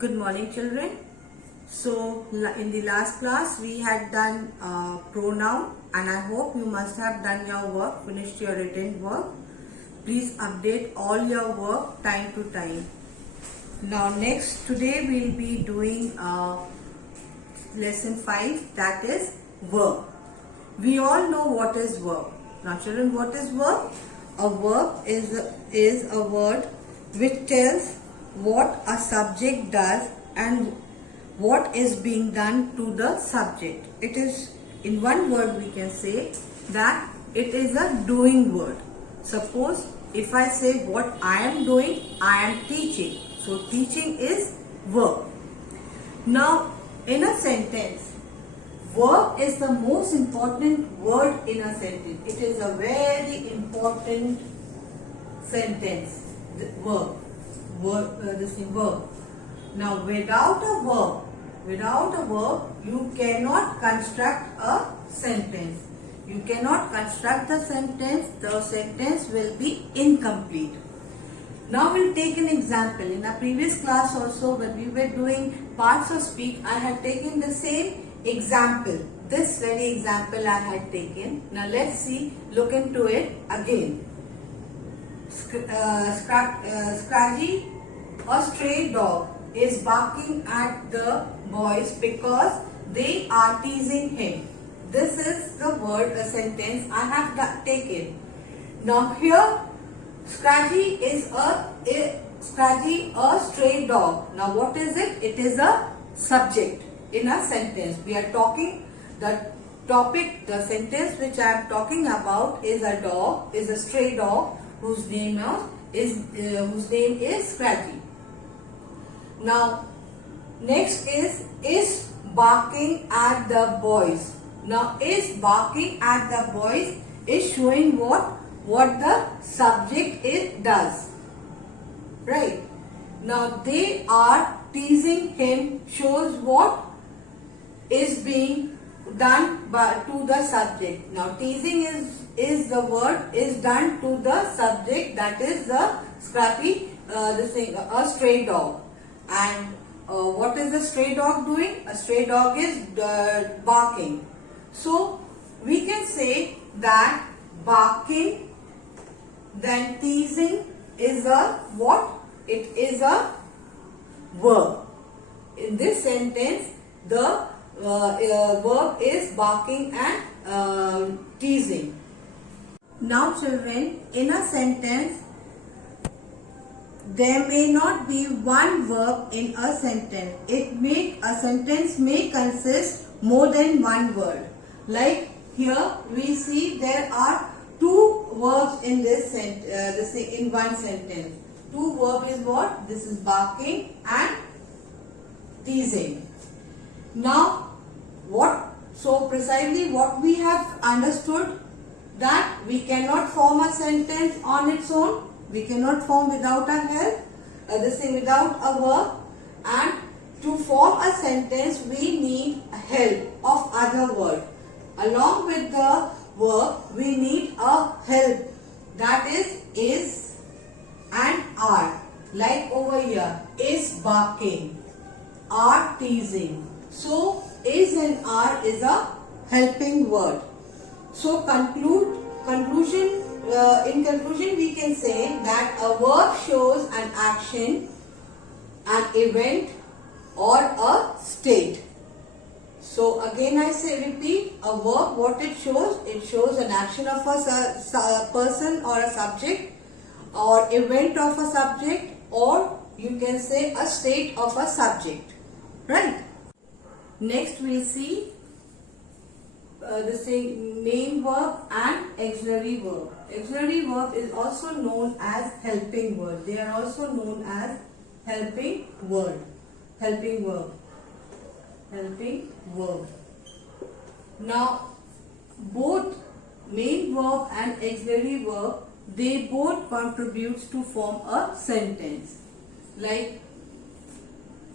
Good morning, children. So in the last class we had done pronoun, and I hope you must have done your work, finished your written work. Please update all your work time to time. Now today we'll be doing lesson 5, that is verb. We all know what is verb. Now children, what is verb? A verb is a word which tells what a subject does and what is being done to the subject. It is, in one word we can say that it is a doing word. Suppose if I say what I am doing, I am teaching. So teaching is verb. Now in a sentence, verb is the most important word in a sentence. It is a very important sentence. The verb. Verb. Now without a verb, you cannot construct a sentence. You cannot construct the sentence will be incomplete. Now we'll take an example. In a previous class also, when we were doing parts of speech, I had taken the same example. This very example I had taken. Now let's see, look into it again. Scratchy, a stray dog, is barking at the boys because they are teasing him. This is the word, a sentence I have taken. Now here, Scratchy is a stray dog. Now what is it? It is a subject in a sentence. We are talking the topic, the sentence which I am talking about is a dog, is a stray dog whose name is Scratchy. Now next is barking at the boys. Now is barking at the boys is showing what the subject does. Right. Now they are teasing him shows what is being done to the subject. Now teasing is the word is done to the subject, that is the Scrappy, a stray dog. And what is the stray dog doing? A stray dog is barking. So we can say that barking, then teasing is a what? It is a verb. In this sentence, the verb is barking and teasing. Now children, in a sentence, there may not be one verb in a sentence. A sentence may consist more than one word. Like here we see there are two verbs in this in one sentence. Two verbs is what? This is barking and teasing. Now so precisely what we have understood, that we cannot form a sentence on its own. We cannot form without a help, without a verb, and to form a sentence we need help of other word. Along with the verb we need a help, that is and are. Like over here, is barking, are teasing. So is and are is a helping word. So in conclusion we can say that a verb shows an action, an event or a state. So again I repeat, a verb, what it shows an action of a person or a subject, or event of a subject, or you can say a state of a subject. Right? Next we'll see main verb and auxiliary verb. Auxiliary verb is also known as helping word. They are also known as helping word. Helping verb. Helping verb. Now both main verb and auxiliary verb, they both contributes to form a sentence. Like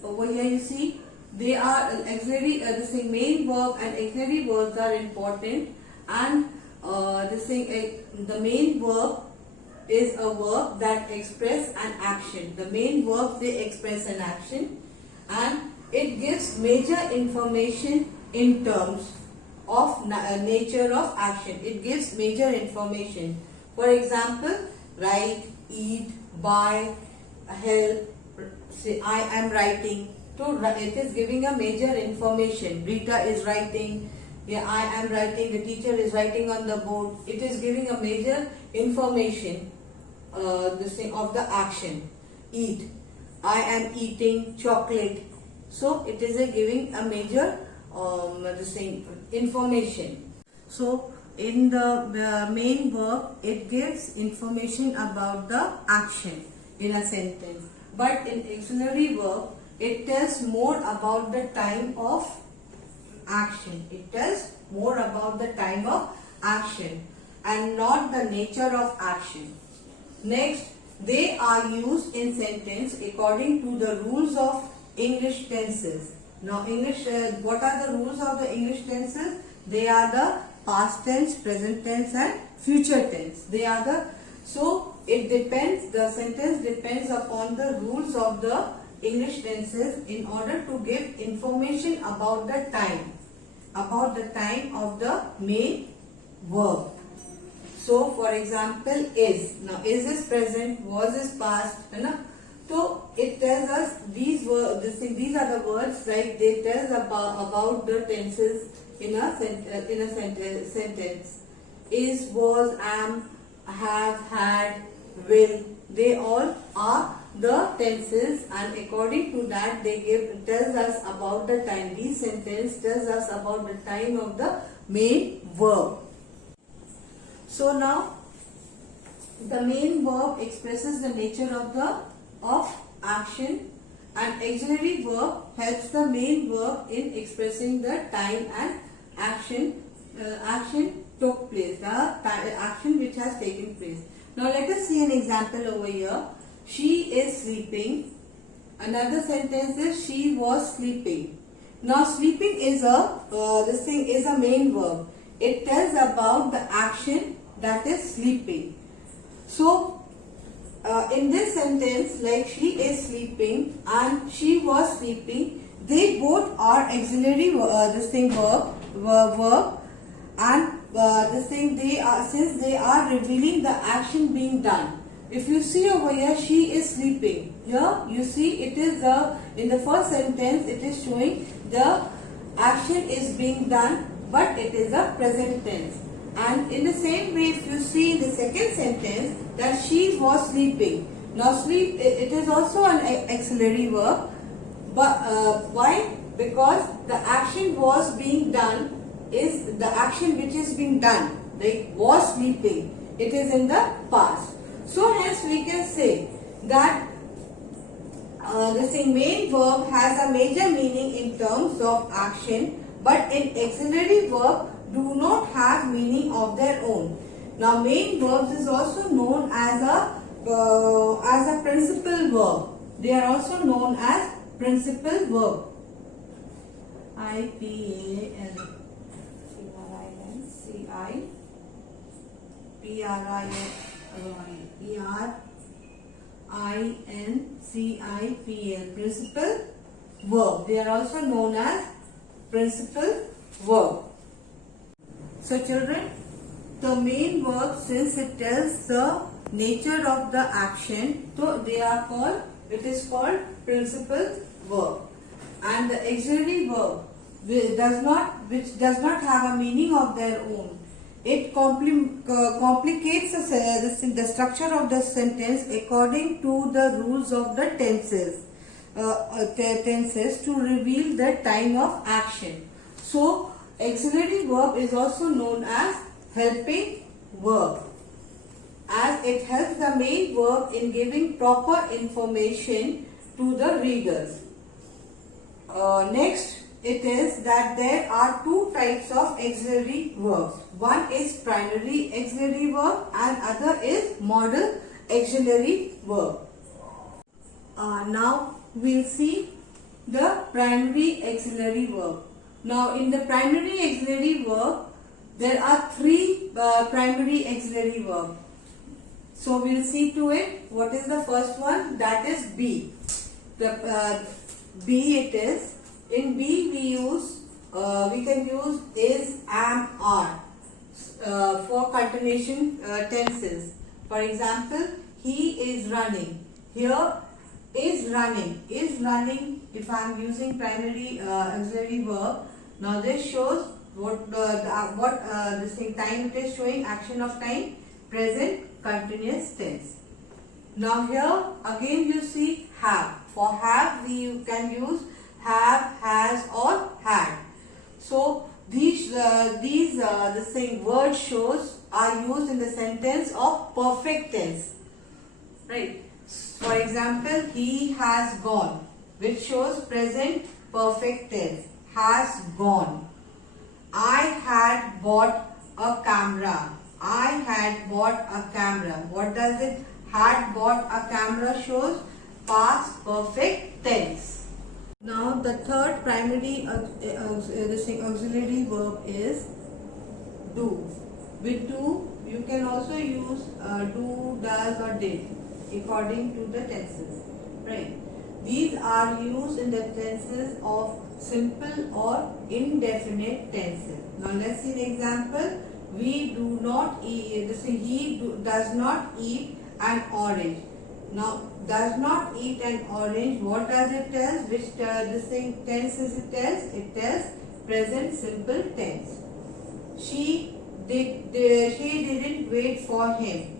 over here you see, they are auxiliary, main verb and auxiliary verbs are important, and the main verb is a verb that express an action. The main verb, they express an action, and it gives major information in terms of nature of action. It gives major information. For example, write, eat, buy, help. Say, I am writing. So it is giving a major information. Rita is writing. Yeah, I am writing. The teacher is writing on the board. It is giving a major information. This thing of the action. Eat. I am eating chocolate. So it is giving a major this thing information. So in the main verb, it gives information about the action in a sentence. But in auxiliary verb, it tells more about the time of action. It tells more about the time of action and not the nature of action. Next, they are used in sentence according to the rules of English tenses. Now, what are the rules of the English tenses? They are the past tense, present tense and future tense. So it depends, the sentence depends upon the rules of the English tenses in order to give information about the time of the main verb. So for example, is. Now is present, was is past, so it tells us these are the words, like they tell about the tenses in a sentence. Is, was, am, have, had, will. They all are the tenses, and according to that tells us about the time. These sentences tells us about the time of the main verb. So now the main verb expresses the nature of action, and auxiliary verb helps the main verb in expressing the time and action took place, the action which has taken place. Now let us see an example over here. She is sleeping. Another sentence is she was sleeping. Now sleeping is a main verb. It tells about the action, that is sleeping. So in this sentence, like she is sleeping and she was sleeping, they both are auxiliary verb, and since they are revealing the action being done. If you see over here, she is sleeping. Here you see it is in the first sentence it is showing the action is being done, but it is a present tense. And in the same way, if you see in the second sentence that she was sleeping. Now sleep, it is also an auxiliary verb, but why? Because the action was being done is the action which is being done, like was sleeping. It is in the past. So hence we can say that the main verb has a major meaning in terms of action, but in auxiliary verb do not have meaning of their own. Now main verbs is also known as a principal verb. They are also known as principal verb. Principal verb. They are also known as principal verb. So children, the main verb, since it tells the nature of the action, so it is called principal verb. And the auxiliary verb, which does not have a meaning of their own, it complicates the structure of the sentence according to the rules of the tenses to reveal the time of action. So auxiliary verb is also known as helping verb, as it helps the main verb in giving proper information to the readers. Next, it is that there are two types of auxiliary verbs. One is primary auxiliary verb and other is modal auxiliary verb. Now we'll see the primary auxiliary verb. Now in the primary auxiliary verb, there are three primary auxiliary verbs. So we'll see to it. What is the first one? That is be. be it is. In be we can use is, am, are for continuation tenses. For example, he is running. Here is running. Is running, if I am using primary auxiliary verb. Now this shows what this thing time it is showing, action of time, present continuous tense. Now here again you see have. For have we can use have, has or had. So these the same word shows are used in the sentence of perfect tense, right? For example, he has gone, which shows present perfect tense, has gone. I had bought a camera. I had bought a camera. What does it? Had bought a camera shows past perfect tense. Now the third primary auxiliary verb is do. With do you can also use do, does or did according to the tenses, right? These are used in the tenses of simple or indefinite tenses. Now let's see an example. We do not eat, does not eat an orange. Now does not eat an orange, what does it tell? Which tense is it tells? It tells present simple tense. She didn't wait for him.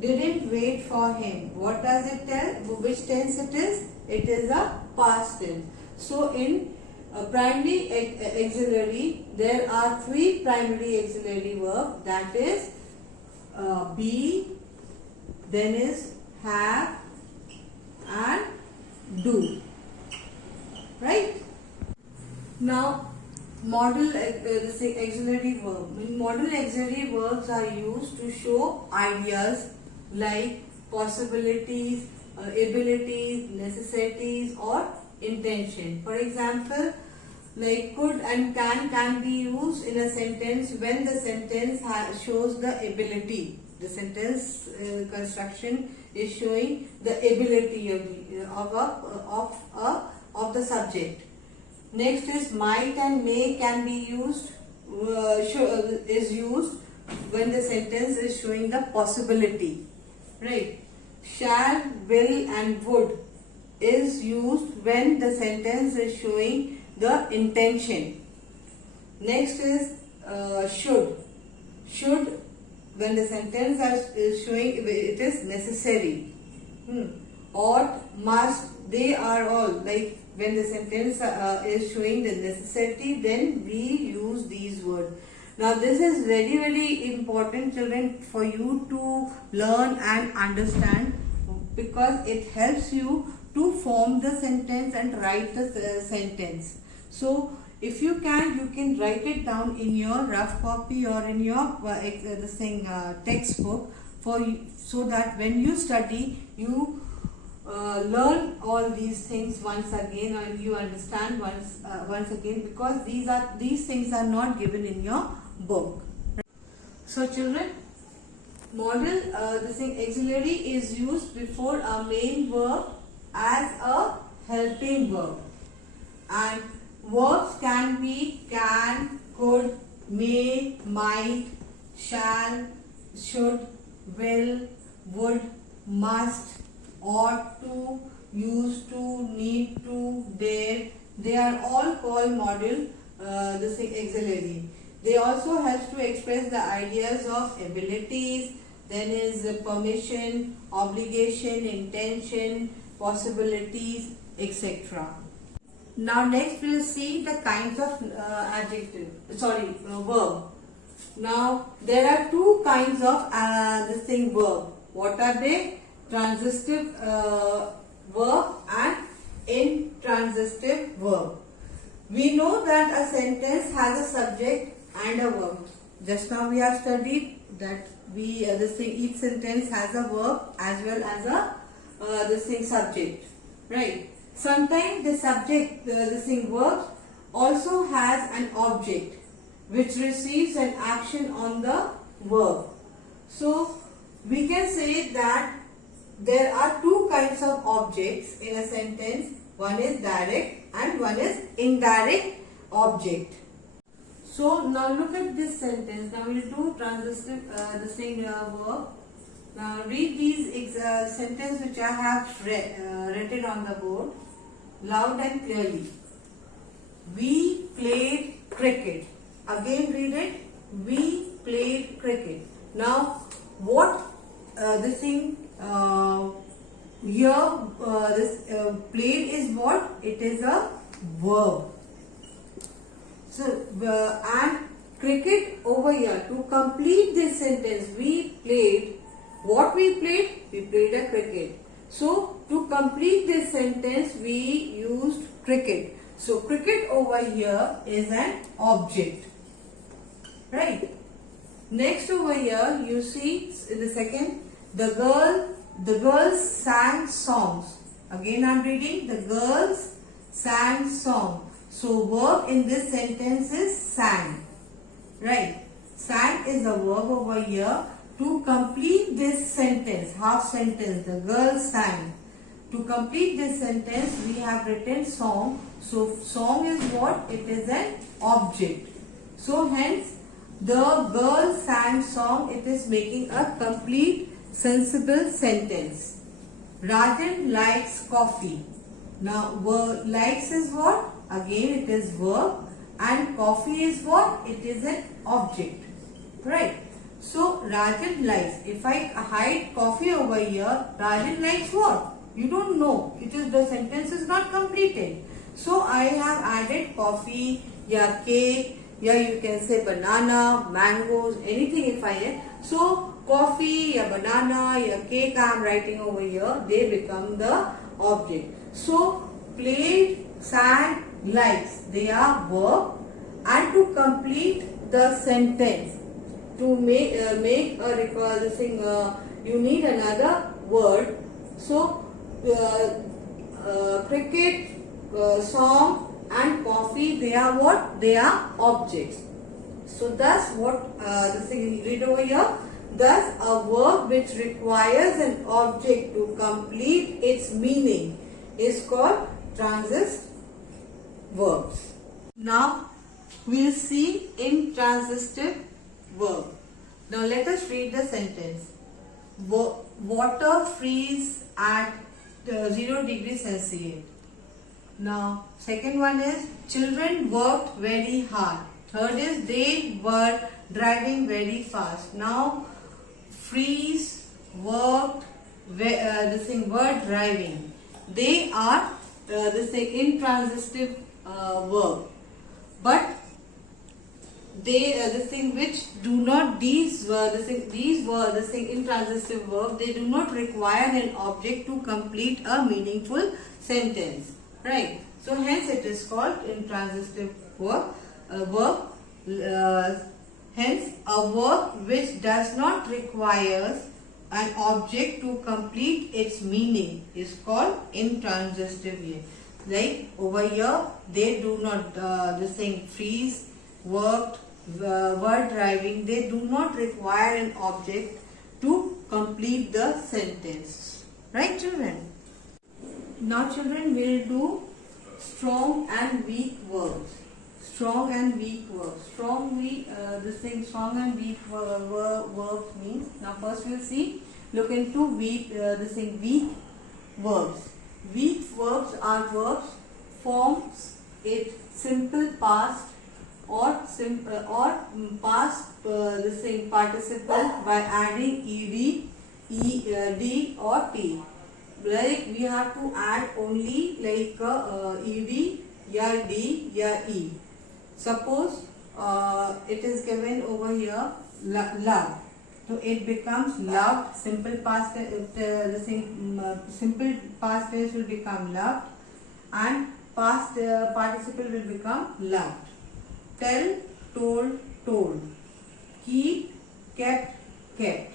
Didn't wait for him. What does it tell? Which tense it is? It is a past tense. So in primary auxiliary, there are three primary auxiliary verbs, that is be, then is have and do, right? Now modal auxiliary verb. Modal auxiliary verbs are used to show ideas like possibilities, abilities, necessities or intention. For example, like could and can be used in a sentence when the sentence shows the ability. The sentence construction is showing the ability of the subject. Next is might and may can be used is used when the sentence is showing the possibility, right? Shall, will and would is used when the sentence is showing the intention. Next is should. Should when the sentence is showing it is necessary. Ought, must, they are all, like when the sentence is showing the necessity, then we use these words. Now this is very, very important, children, for you to learn and understand, because it helps you to form the sentence and write the sentence. So if you can write it down in your rough copy or in your textbook so that when you study you learn all these things once again and you understand once again, because these things are not given in your book. So children, modal auxiliary is used before a main verb as a helping verb, and verbs can be can, could, may, might, shall, should, will, would, must, ought to, used to, need to, dare. They are all called modal auxiliary. They also help to express the ideas of abilities, then is permission, obligation, intention, possibilities, etc. Now next we will see the kinds of verb. Now there are two kinds of verb. What are they? Transitive verb and intransitive verb. We know that a sentence has a subject and a verb. Just now we have studied that each sentence has a verb as well as a subject, right? Sometimes the subject, verb also has an object which receives an action on the verb. So we can say that there are two kinds of objects in a sentence. One is direct and one is indirect object. So now look at this sentence. Now we will do transitive verb. Now read these sentence which I have written on the board loud and clearly. We played cricket. Again read it. We played cricket. Now what this thing here played is what? It is a verb. So and cricket over here. To complete this sentence, we played. What we played? We played a cricket. So to complete this sentence, we used cricket. So cricket over here is an object, right? Next over here, you see in the second, the girls sang songs. Again, I am reading. The girls sang songs. So verb in this sentence is sang, right? Sang is a verb over here. To complete this sentence, half sentence, the girls sang. To complete this sentence, we have written song. So song is what? It is an object. So hence, the girl sang song, it is making a complete sensible sentence. Rajan likes coffee. Now likes is what? Again it is verb, and coffee is what? It is an object, right? So Rajan likes. If I hide coffee over here, Rajan likes what? You don't know. It is the sentence is not completed. So I have added coffee, yeah, cake, yeah, you can say banana, mangoes, anything if I add. So coffee, yeah, banana, yeah, cake I am writing over here. They become the object. So played, sang, likes. They are verb. And to complete the sentence, to make a recording, you need another word. So cricket, song and coffee, they are what? They are objects. So thus what the thing read over here, thus a verb which requires an object to complete its meaning is called transitive verbs. Now we will see intransitive verb. Now let us read the sentence. Water freeze at 0 degrees Celsius. Now second one is children worked very hard. Third is they were driving very fast. Now freeze, worked, were driving. They are intransitive verb. But they which do not these intransitive verb, they do not require an object to complete a meaningful sentence, right? So hence it is called intransitive verb. Hence a verb which does not require an object to complete its meaning is called intransitive. Like over here, they do not freeze, worked, were driving, they do not require an object to complete the sentence, right children? Now children will do strong and weak verbs. Strong and weak verbs. Strong and weak verbs means. Now first we'll see. Look into weak. Weak verbs. Weak verbs are verbs forms it simple past or past participle by adding ed, d or t. Like we have to add only like ed, yeah, d, yeah, e. Suppose it is given over here love. So it becomes loved. Simple past simple past tense will become loved, and past participle will become loved. Tell, told, told. Keep, kept, kept.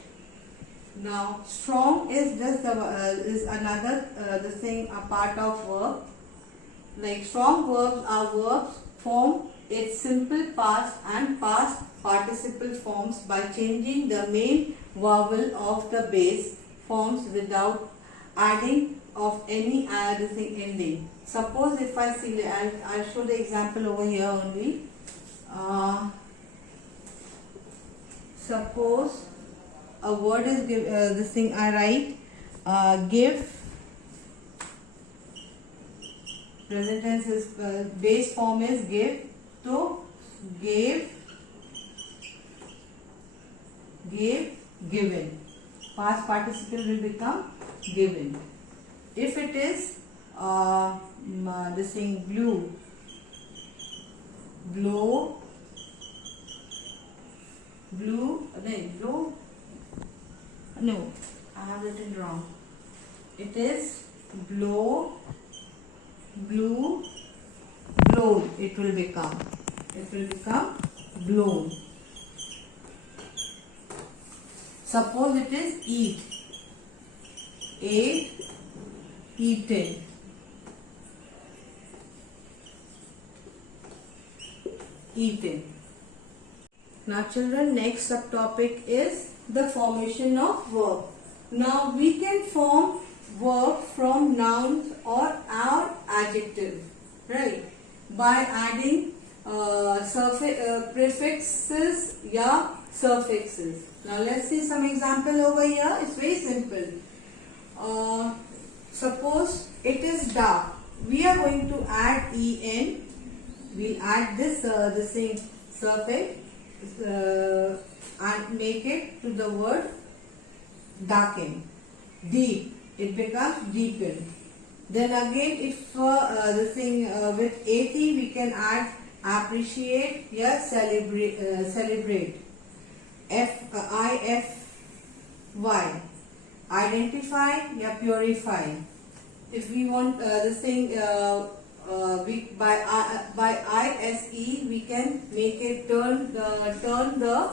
Now strong is just is another a part of verb. Like strong verbs are verbs form its simple past and past participle forms by changing the main vowel of the base forms without adding of any ending. Suppose if I see, I'll show the example over here only. Suppose a word is give, this thing I write, give. Present tense is base form is give. So gave, given. Past participle will become given. If it is this thing blue, blow, no, I have written wrong. It is blow, blue, blown. It will become blown. Suppose it is eat, ate, eaten. Eaten. Now children, next subtopic is the formation of verb. Now we can form verb from nouns or our adjective, right? By adding prefixes or suffixes. Now let's see some example over here. It's very simple. Suppose it is dark. We are going to add en. We'll add this thing suffix and make it to the word darken. Deep, it becomes deepen. Then again, if the thing with at we can add appreciate, celebrate. ify, identify, purify. If we want this thing by ise we can make it turn the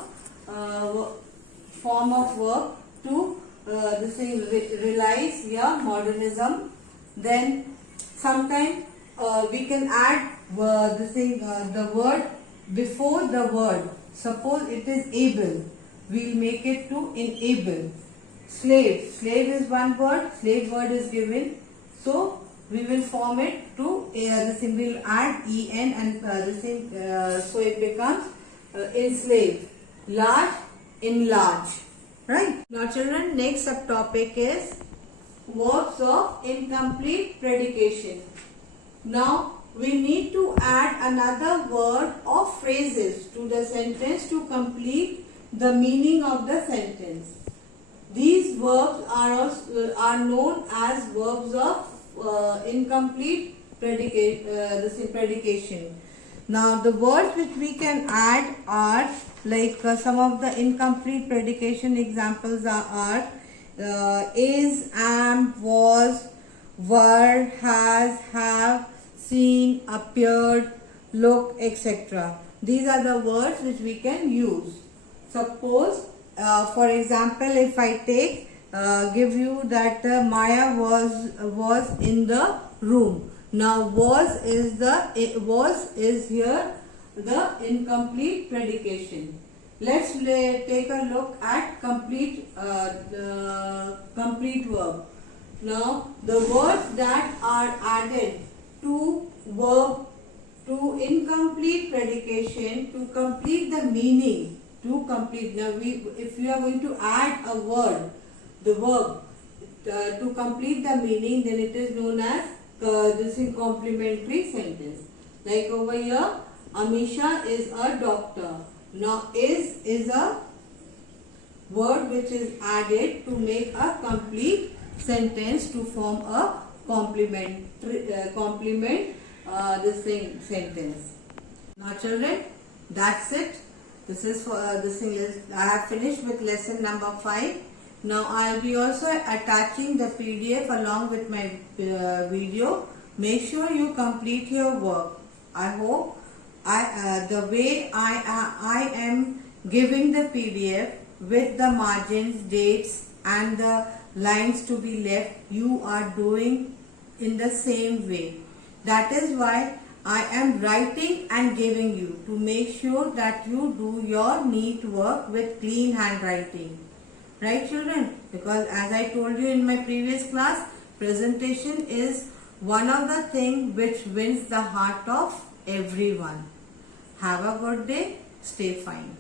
form of verb to this thing realize, modernism. Then sometimes we can add the word before the word. Suppose it is able, we'll make it to enable. Slave is one word, slave word is given, so we will form it to the symbol add en and so it becomes enslave. Large, enlarge. Right. Now children, next subtopic is verbs of incomplete predication. Now we need to add another word or phrases to the sentence to complete the meaning of the sentence. These verbs are known as verbs of incomplete predication. Now the words which we can add are like some of the incomplete predication examples are is, am, was, were, has, have, seen, appeared, look, etc. These are the words which we can use. Suppose for example, if I take give you that Maya was in the room. Now was is here the incomplete predication. Let's take a look at complete verb. Now the words that are added to verb to incomplete predication to complete the meaning. Now if you are going to add a word, the verb to complete the meaning, then it is known as this is complementary sentence. Like over here, Amisha is a doctor. Now is a word which is added to make a complete sentence to form a complement this thing sentence. Now children, that's it. This is for this thing is I have finished with lesson number 5. Now I will be also attaching the PDF along with my video. Make sure you complete your work. I hope the way I am giving the PDF with the margins, dates and the lines to be left, you are doing in the same way. That is why I am writing and giving you to make sure that you do your neat work with clean handwriting. Right children? Because as I told you in my previous class, presentation is one of the things which wins the heart of everyone. Have a good day. Stay fine.